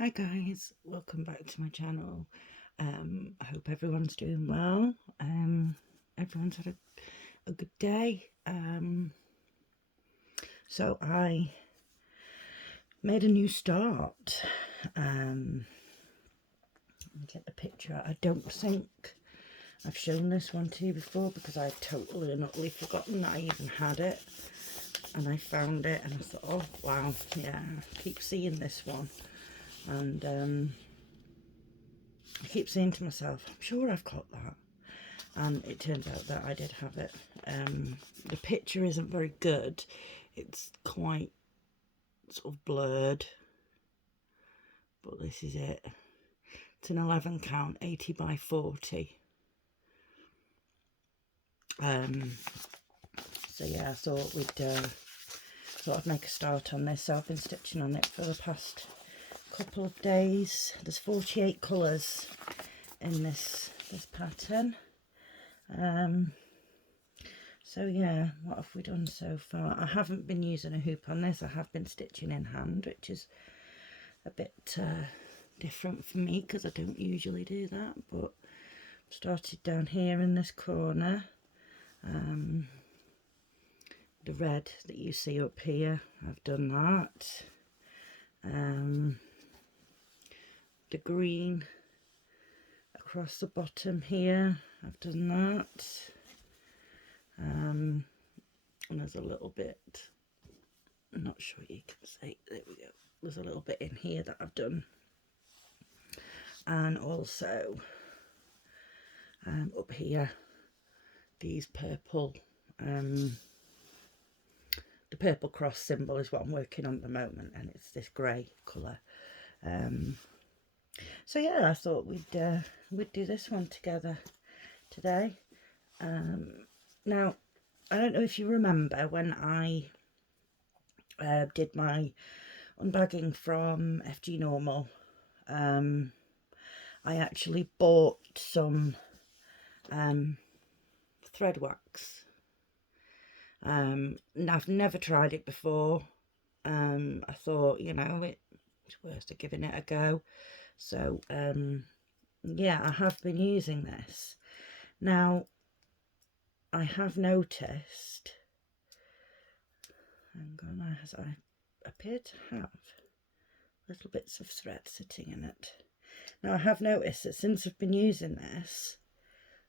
Hi guys, welcome back to my channel. I hope everyone's doing well. Everyone's had a good day. So I made a new start. Let me get the picture. I don't think I've shown this one to you before because I totally and utterly forgotten that I even had it. And I found it and I thought, oh wow, yeah, I keep seeing this one. And I keep saying to myself, I'm sure I've got that. And it turns out that I did have it. The picture isn't very good. It's quite sort of blurred. But this is it. It's an 11 count, 80 by 40. So yeah, I thought I'd make a start on this. So I've been stitching on it for the past couple of days. There's 48 colours in this pattern. So yeah, what have we done so far? I haven't been using a hoop on this. I have been stitching in hand, which is a bit different for me because I don't usually do that. But I've started down here in this corner. The red that you see up here, I've done that. The green across the bottom here, I've done that. And there's a little bit, I'm not sure you can see, there we go. There's a little bit in here that I've done. And also up here, these purple, the purple cross symbol is what I'm working on at the moment, and it's this grey colour. So yeah, I thought we'd do this one together today. Now, I don't know if you remember when I did my unbagging from FG Normal. I actually bought some thread wax. I've never tried it before. I thought, you know, it's worth giving it a go. So yeah, I have been using this. Now, I have noticed, hang on, as I appear to have little bits of thread sitting in it. Now, I have noticed that since I've been using this,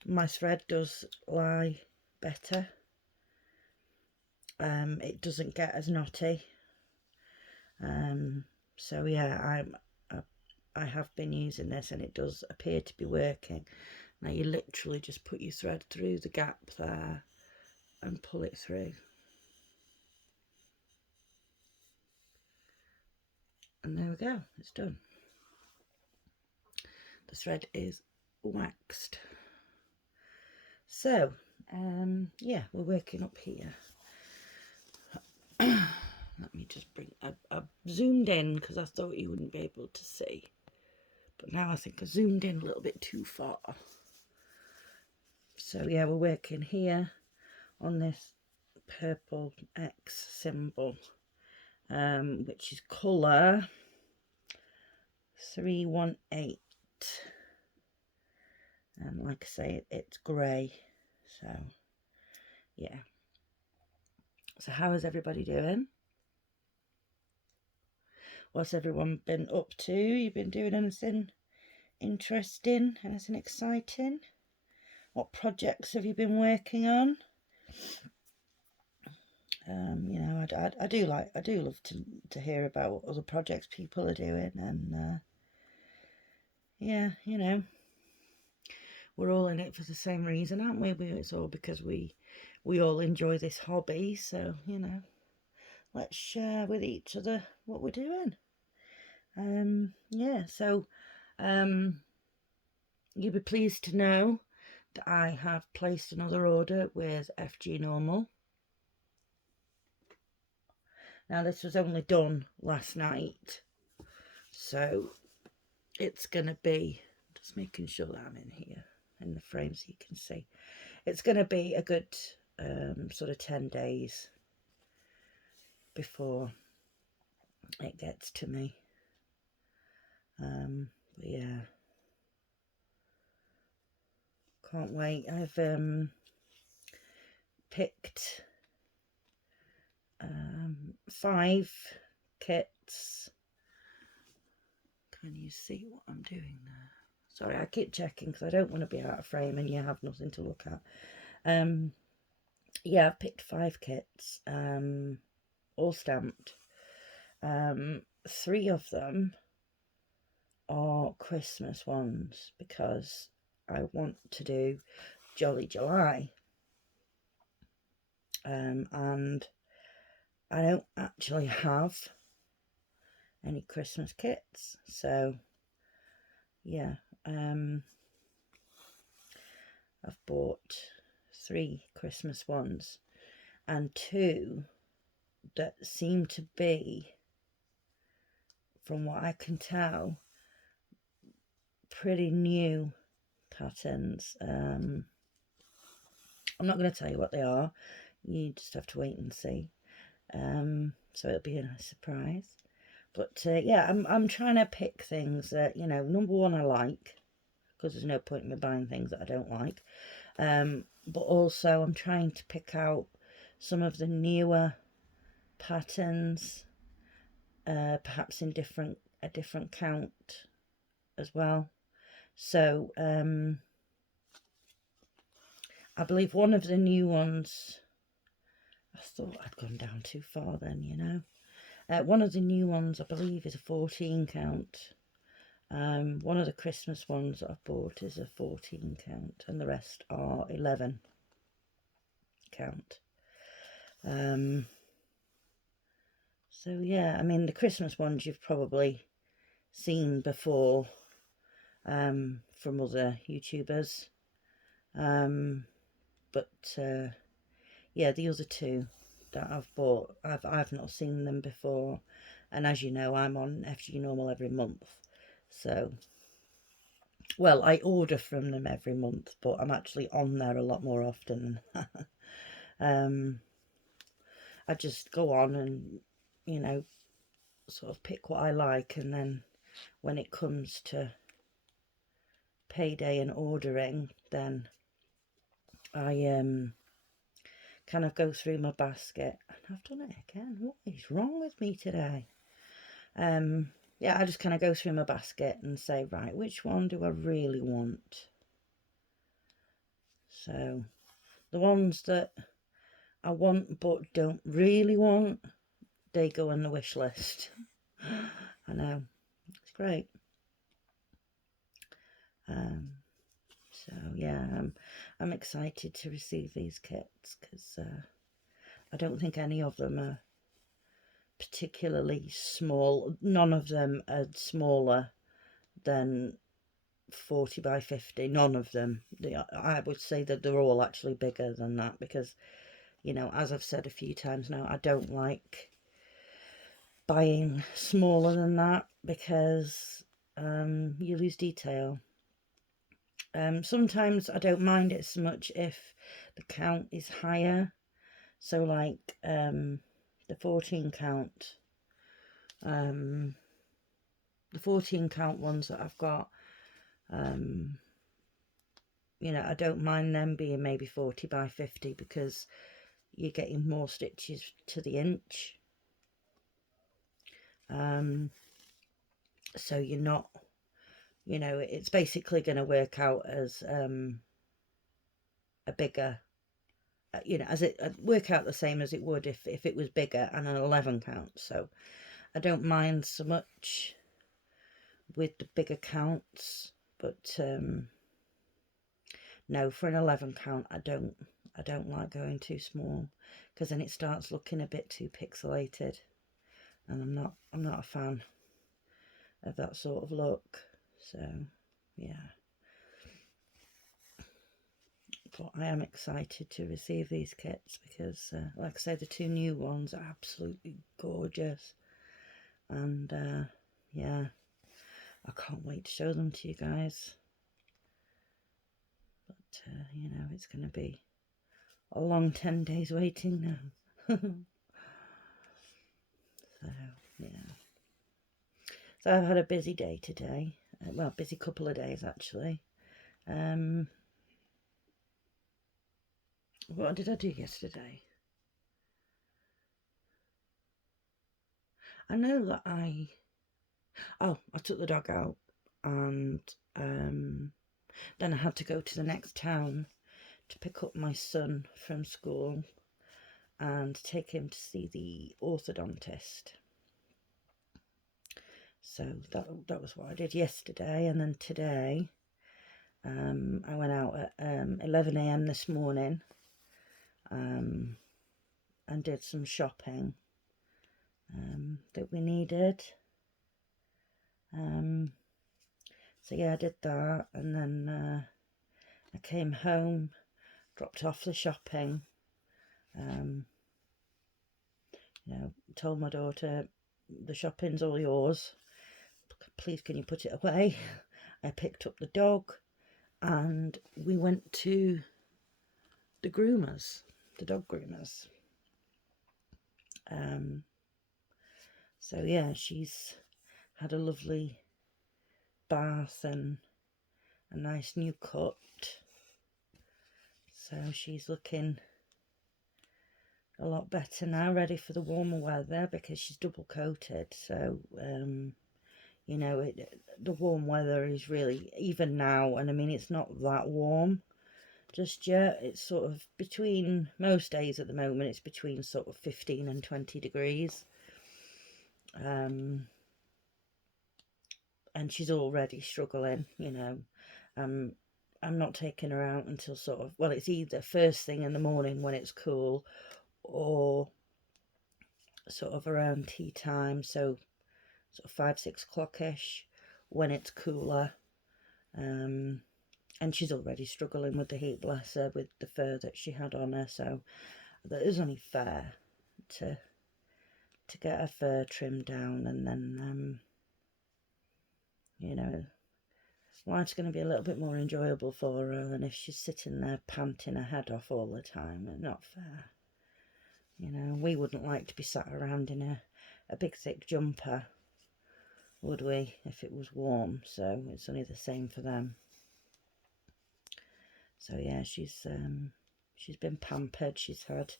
my thread does lie better. It doesn't get as knotty. So yeah, I have been using this and it does appear to be working. Now you literally just put your thread through the gap there and pull it through. And there we go, it's done. The thread is waxed. So, yeah, we're working up here. Let me just bring, I zoomed in because I thought you wouldn't be able to see. But now I think I zoomed in a little bit too far. So yeah, we're working here on this purple X symbol, which is colour 318. And like I say, it's grey. So yeah. So how is everybody doing? What's everyone been up to? You've been doing anything interesting? Anything exciting? What projects have you been working on? You know, I do love to hear about what other projects people are doing, and yeah, you know, we're all in it for the same reason, aren't we? It's all because we all enjoy this hobby. So you know, let's share with each other what we're doing. Yeah. So, you'll be pleased to know that I have placed another order with FG Normal. Now this was only done last night, so it's going to be, just making sure that I'm in here in the frame so you can see, it's going to be a good sort of 10 days before it gets to me. But yeah, can't wait. I've picked 5 kits. Can you see what I'm doing there? Sorry, I keep checking because I don't want to be out of frame and you have nothing to look at. Yeah, I've picked 5 kits, all stamped. 3 of them are Christmas ones because I want to do Jolly July. And I don't actually have any Christmas kits, so yeah, I've bought 3 Christmas ones and 2 that seem to be, from what I can tell, pretty new patterns. I'm not going to tell you what they are, you just have to wait and see. So it'll be a nice surprise. But yeah, I'm trying to pick things that, you know, number one, I like, because there's no point in me buying things that I don't like. But also I'm trying to pick out some of the newer patterns, perhaps in a different count as well. So I believe one of the new ones, I thought I'd gone down too far then, you know. One of the new ones, I believe, is a 14 count. One of the Christmas ones that I've bought is a 14 count, and the rest are 11 count. So yeah, I mean, the Christmas ones you've probably seen before from other YouTubers. But yeah, the other 2 that I've bought, I've not seen them before, and as you know, I'm on FG Normal every month, so, well, I order from them every month, but I'm actually on there a lot more often. I just go on and, you know, sort of pick what I like, and then when it comes to payday and ordering, then I kind of go through my basket. And I've done it again. What is wrong with me today? Yeah, I just kind of go through my basket and say, right, which one do I really want? So the ones that I want but don't really want, they go on the wish list. I know, it's great. So yeah, I'm excited to receive these kits because I don't think any of them are particularly small. None of them are smaller than 40 by 50. None of them. I would say that they're all actually bigger than that because, you know, as I've said a few times now, I don't like buying smaller than that because you lose detail. Sometimes I don't mind it so much if the count is higher. So like the 14 count, the 14 count ones that I've got, you know, I don't mind them being maybe 40 by 50 because you're getting more stitches to the inch. So you're not, you know, it's basically going to work out as a bigger, you know, as it work out the same as it would if it was bigger and an 11 count. So I don't mind so much with the bigger counts, but no, for an 11 count I don't like going too small because then it starts looking a bit too pixelated, and I'm not a fan of that sort of look. So yeah, but I am excited to receive these kits because like I say, the 2 new ones are absolutely gorgeous, and yeah, I can't wait to show them to you guys. But you know, it's going to be a long 10 days waiting now. So yeah, So I've had a busy day today. Well, busy couple of days actually. What did I do yesterday? I know that I took the dog out, and then I had to go to the next town to pick up my son from school and take him to see the orthodontist. So that was what I did yesterday. And then today I went out at 11 a.m. this morning and did some shopping that we needed. So yeah, I did that, and then I came home, dropped off the shopping, told my daughter, the shopping's all yours, please can you put it away. I picked up the dog and we went to the groomers, the dog groomers. So yeah, she's had a lovely bath and a nice new cut, so she's looking a lot better now, ready for the warmer weather, because she's double coated. So the warm weather is really, even now, and I mean it's not that warm just yet, it's sort of between, most days at the moment it's between sort of 15 and 20 degrees, and she's already struggling. I'm not taking her out until sort of, well, it's either first thing in the morning when it's cool, or sort of around tea time, so sort of 5-6 o'clock-ish when it's cooler. And she's already struggling with the heat, bless her, with the fur that she had on her, so that is only fair to get her fur trimmed down, and then life's going to be a little bit more enjoyable for her than if she's sitting there panting her head off all the time. It's not fair. We wouldn't like to be sat around in a big thick jumper, would we, if it was warm? So it's only the same for them. So yeah, she's been pampered. She had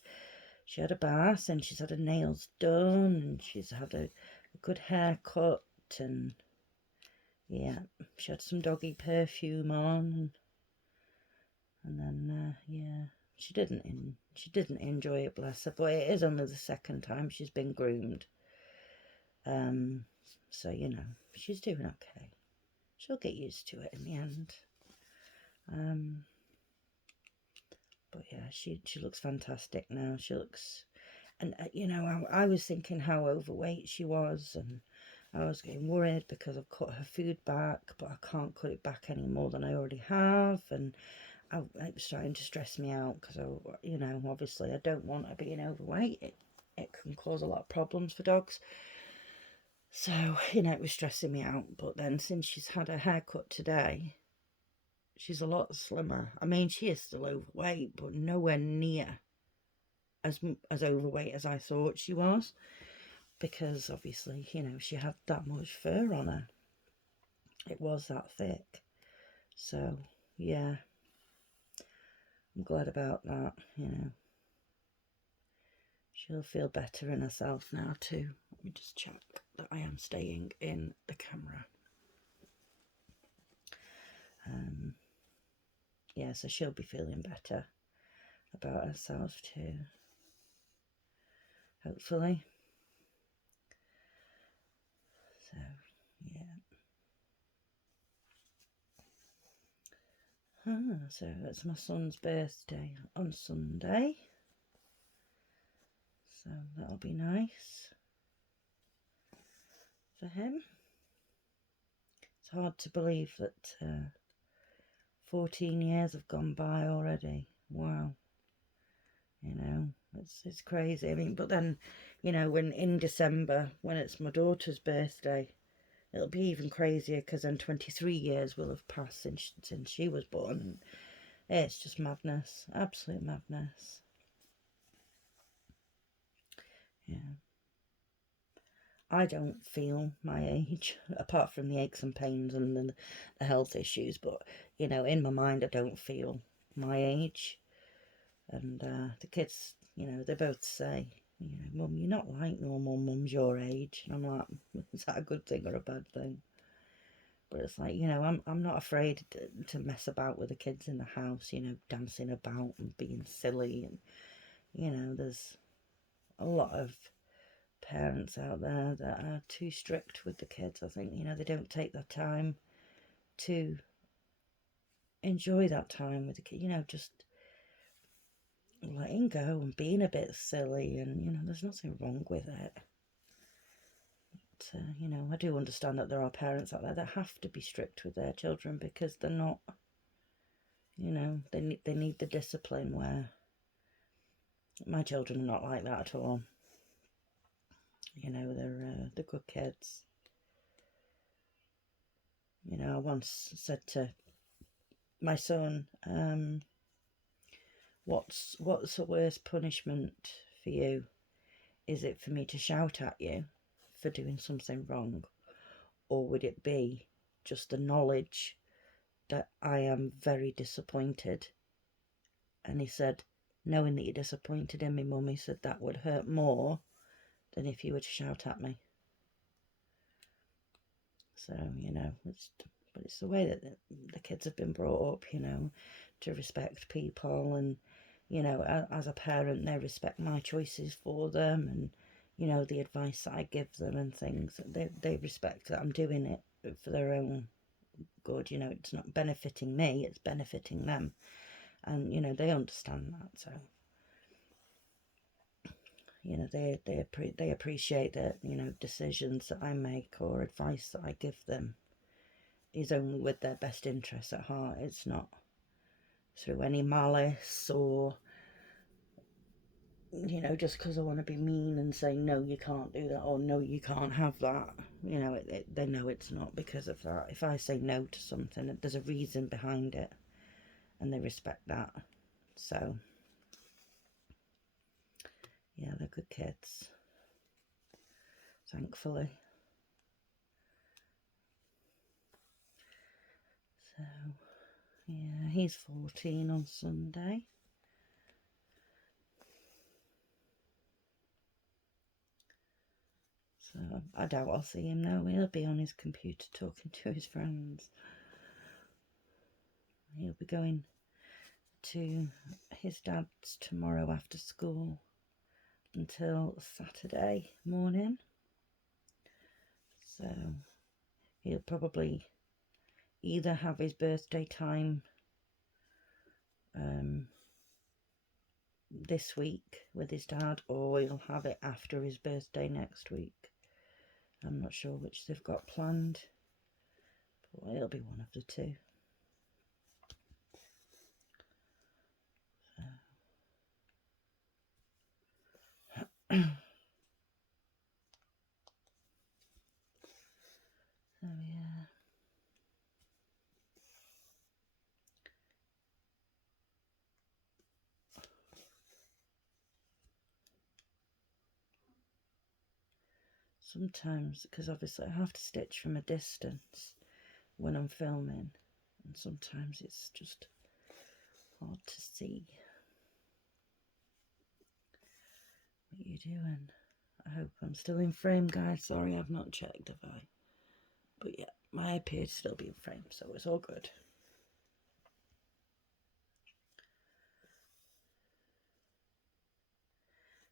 a bath, and she's had her nails done, and she's had a good haircut, and yeah, she had some doggy perfume on, and then yeah, she didn't enjoy it, bless her, but it is only the second time she's been groomed. So she's doing okay. She'll get used to it in the end. But yeah, she looks fantastic now. She looks, and I was thinking how overweight she was, and I was getting worried because I've cut her food back, but I can't cut it back any more than I already have, and it was starting to stress me out, because obviously I don't want her being overweight. It can cause a lot of problems for dogs. So it was stressing me out. But then, since she's had her haircut today, she's a lot slimmer. I mean, she is still overweight, but nowhere near as overweight as I thought she was, because obviously, she had that much fur on her. It was that thick. So yeah, I'm glad about that. She'll feel better in herself now too. Let me just check that I am staying in the camera. Yeah, so she'll be feeling better about herself too, hopefully. So yeah. So it's my son's birthday on Sunday, so that'll be nice for him. It's hard to believe that 14 years have gone by already. Wow. It's crazy. I mean, but then, when in December, when it's my daughter's birthday, it'll be even crazier, because then 23 years will have passed since she was born. It's just madness. Absolute madness. Yeah. I don't feel my age, apart from the aches and pains and the health issues, but, you know, in my mind I don't feel my age. And the kids, you know, they both say, you know, Mum, you're not like normal mums your age. And I'm like, is that a good thing or a bad thing? But it's like, you know, I'm not afraid to mess about with the kids in the house, you know, dancing about and being silly. And, you know, there's a lot of parents out there that are too strict with the kids. I think, you know, they don't take the time to enjoy that time with the kid, you know, just letting go and being a bit silly. And, you know, there's nothing wrong with it. You know, I do understand that there are parents out there that have to be strict with their children because they're not, you know, they need the discipline, where my children are not like that at all. You know, they're good kids. You know, I once said to my son, what's the worst punishment for you? Is it for me to shout at you for doing something wrong, or would it be just the knowledge that I am very disappointed? And he said, knowing that you're disappointed in me, Mum, he said, that would hurt more than if you were to shout at me. So, you know, but it's the way that the kids have been brought up, you know, to respect people. And, you know, as a parent, they respect my choices for them, and, you know, the advice that I give them and things. They respect that I'm doing it for their own good. You know, it's not benefiting me, it's benefiting them. And, you know, they understand that. So, you know, they appreciate that, you know, decisions that I make or advice that I give them is only with their best interests at heart. It's not through any malice, or, you know, just because I want to be mean and say, no, you can't do that, or no, you can't have that. You know, they know it's not because of that. If I say no to something, there's a reason behind it, and they respect that. So, yeah, they're good kids, thankfully. So, yeah, he's 14 on Sunday. So I doubt I'll see him now. He'll be on his computer talking to his friends. He'll be going to his dad's tomorrow after school until Saturday morning. So he'll probably either have his birthday time this week with his dad, or he'll have it after his birthday next week. I'm not sure which they've got planned, but it'll be one of the two. So, so yeah. Sometimes, because obviously I have to stitch from a distance when I'm filming, and sometimes it's just hard to see what you're doing. I hope I'm still in frame, guys. Sorry, I've not checked, have I? But yeah, I appear to still be in frame, so it's all good.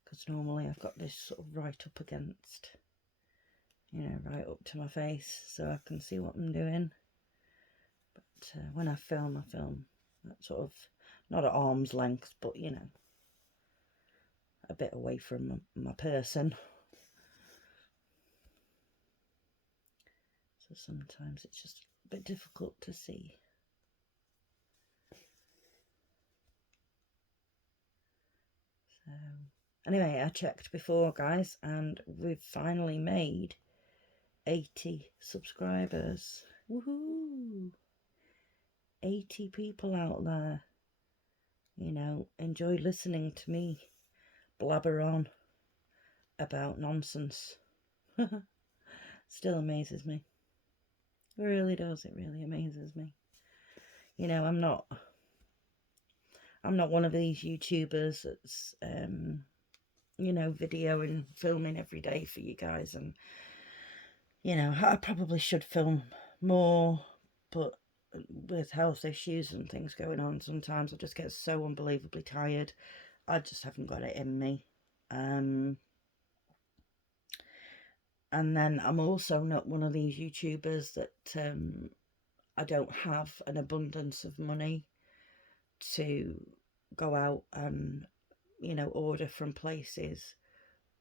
Because normally I've got this sort of right up against, you know, right up to my face, so I can see what I'm doing. But when I film that sort of, not at arm's length, but, you know, a bit away from my person. So sometimes it's just a bit difficult to see. So anyway, I checked before, guys, and we've finally made 80 subscribers. Woohoo! 80 people out there, you know, enjoy listening to me blabber on about nonsense. Still amazes me. It really does. It really amazes me. You know, I'm not one of these YouTubers that's you know, video and filming every day for you guys, and you know, I probably should film more, but with health issues and things going on, sometimes I just get so unbelievably tired. I just haven't got it in me. And then I'm also not one of these YouTubers that I don't have an abundance of money to go out and, you know, order from places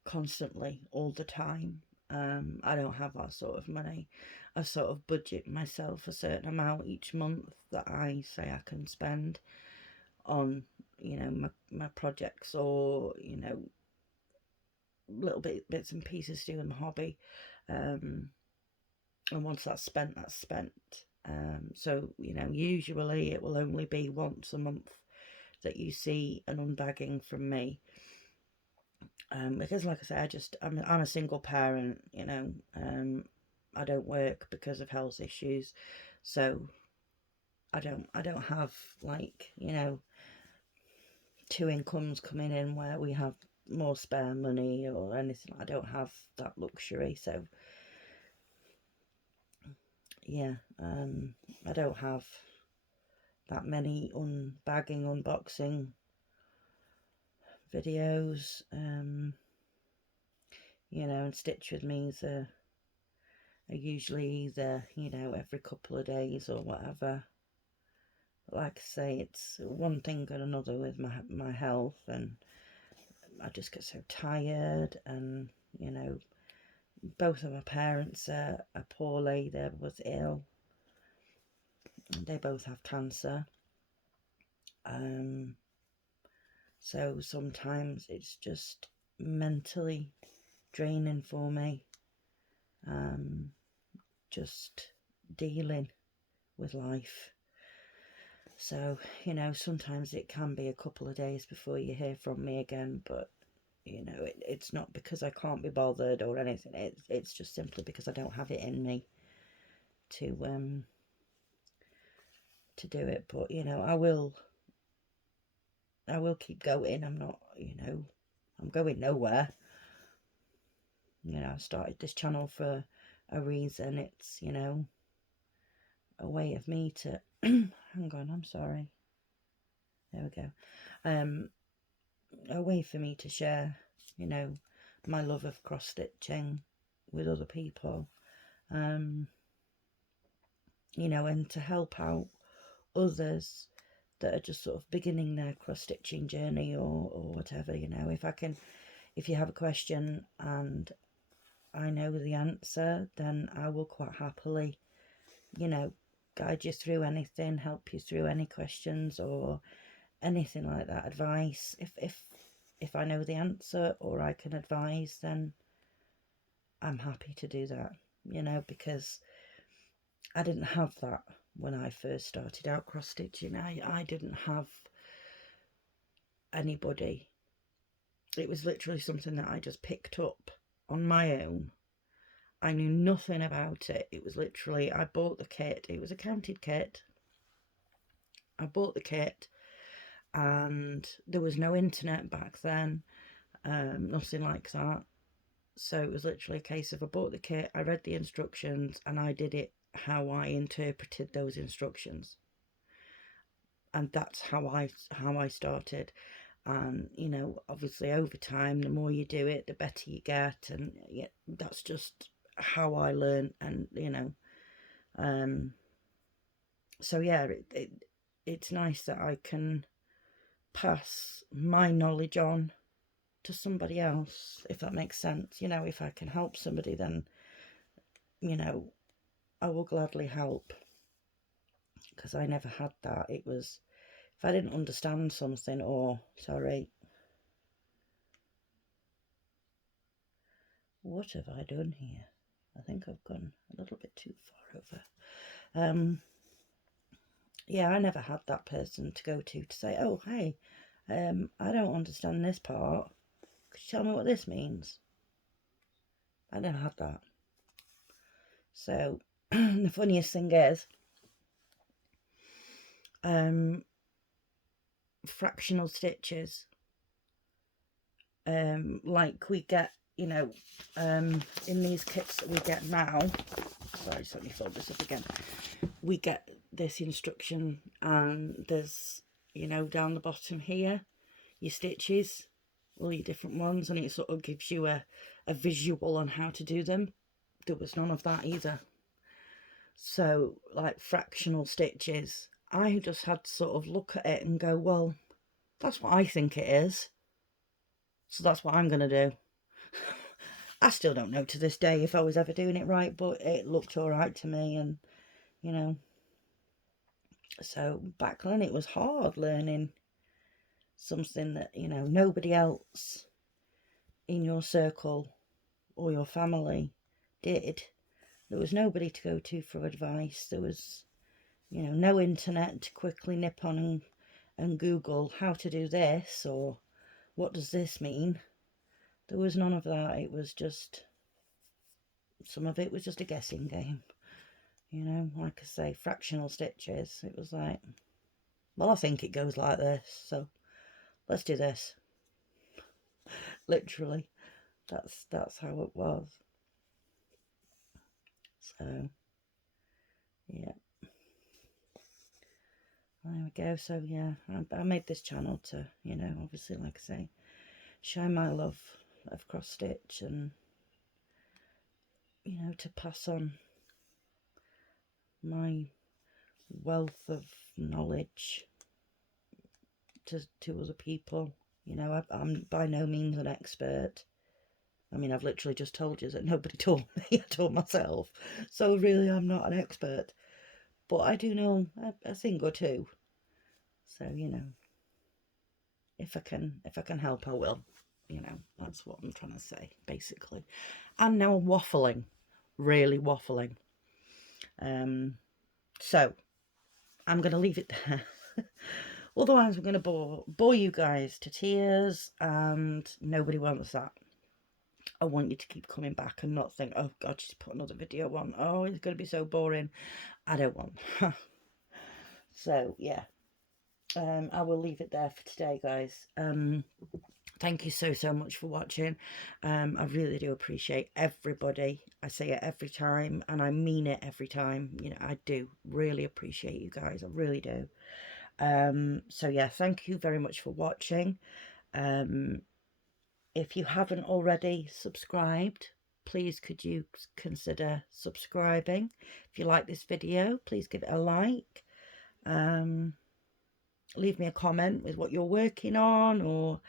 constantly all the time. I don't have that sort of money. I sort of budget myself a certain amount each month that I say I can spend on, you know, my projects, or, you know, little bits and pieces to do in my hobby. And once that's spent, that's spent. So, you know, usually it will only be once a month that you see an unbagging from me. Because like I say, I'm a single parent, you know. I don't work because of health issues, so I don't have, like, you know, two incomes coming in where we have more spare money or anything. I don't have that luxury, so yeah. I don't have that many unboxing videos. You know, and Stitch with Me's are usually either, you know, every couple of days or whatever. Like I say, it's one thing and another with my health, and I just get so tired. And, you know, both of my parents are poorly. They was ill. They both have cancer. So sometimes it's just mentally draining for me. Just dealing with life. So, you know, sometimes it can be a couple of days before you hear from me again, but, you know, it's not because I can't be bothered or anything. It's just simply because I don't have it in me to do it. But, you know, I will keep going. I'm not, you know, I'm going nowhere. You know, I started this channel for a reason. It's, you know, a way of me to hang on, I'm sorry. There we go. A way for me to share, you know, my love of cross stitching with other people, you know, and to help out others that are just sort of beginning their cross stitching journey, or whatever. You know, if you have a question and I know the answer, then I will quite happily, you know, guide you through anything, help you through any questions or anything like that. Advice, if I know the answer or I can advise, then I'm happy to do that, you know, because I didn't have that when I first started out cross stitching. I didn't have anybody. It was literally something that I just picked up on my own. I knew nothing about it. It was literally, I bought the kit. It was a counted kit. I bought the kit, and there was no internet back then, nothing like that. So it was literally a case of I bought the kit, I read the instructions, and I did it how I interpreted those instructions. And that's how I started. And, you know, obviously over time, the more you do it, the better you get. And yeah, that's just how I learned. And, you know, so yeah, it's nice that I can pass my knowledge on to somebody else, if that makes sense. You know, if I can help somebody, then, you know, I will gladly help, because I never had that. It was, if I didn't understand something, or, sorry, what have I done here? I think I've gone a little bit too far over. Yeah, I never had that person to go to say, oh, hey, I don't understand this part. Could you tell me what this means? I never had that. So the funniest thing is, fractional stitches, like we get, you know, in these kits that we get now. Sorry, just let me fold this up again. We get this instruction, and there's, you know, down the bottom here, your stitches, all your different ones, and it sort of gives you a visual on how to do them. There was none of that either. So, like fractional stitches, I just had to sort of look at it and go, well, that's what I think it is, so that's what I'm going to do. I still don't know to this day if I was ever doing it right, but it looked all right to me, and, you know, so back then it was hard learning something that, you know, nobody else in your circle or your family did. There was nobody to go to for advice. There was, you know, no internet to quickly nip on and Google how to do this or what does this mean. There was none of that. It was just, some of it was just a guessing game. You know, like I say, fractional stitches. It was like, well, I think it goes like this, so let's do this. Literally, that's how it was. So, yeah. There we go. So, yeah, I made this channel to, you know, obviously, like I say, share my love of cross stitch, and, you know, to pass on my wealth of knowledge to other people. You know, I'm by no means an expert. I mean, I've literally just told you that nobody told me. I told myself. So really, I'm not an expert. But I do know a thing or two. So, you know, if I can help, I will. You know, that's what I'm trying to say, basically. And now I'm waffling. Really waffling. So, I'm going to leave it there. Otherwise, I'm going to bore you guys to tears, and nobody wants that. I want you to keep coming back and not think, oh God, she's put another video on. Oh, it's going to be so boring. I don't want. So, yeah. I will leave it there for today, guys. Thank you so much for watching. I really do appreciate everybody. I say it every time, and I mean it every time. You know, I do really appreciate you guys. I really do. So yeah, thank you very much for watching. If you haven't already subscribed, please could you consider subscribing. If you like this video, please give it a like. Leave me a comment with what you're working on, or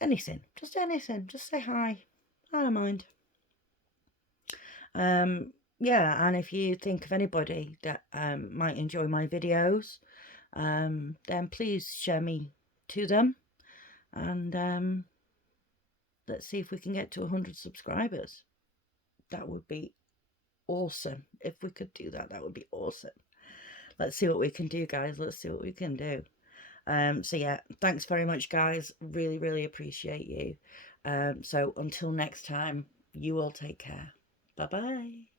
anything. Just anything. Just say hi. I don't mind. Yeah, and if you think of anybody that might enjoy my videos, then please share me to them, and let's see if we can get to 100 subscribers. That would be awesome. If we could do that, that would be awesome. Let's see what we can do, guys. Let's see what we can do. So yeah, thanks very much, guys. Really appreciate you. So until next time, you all take care. Bye bye.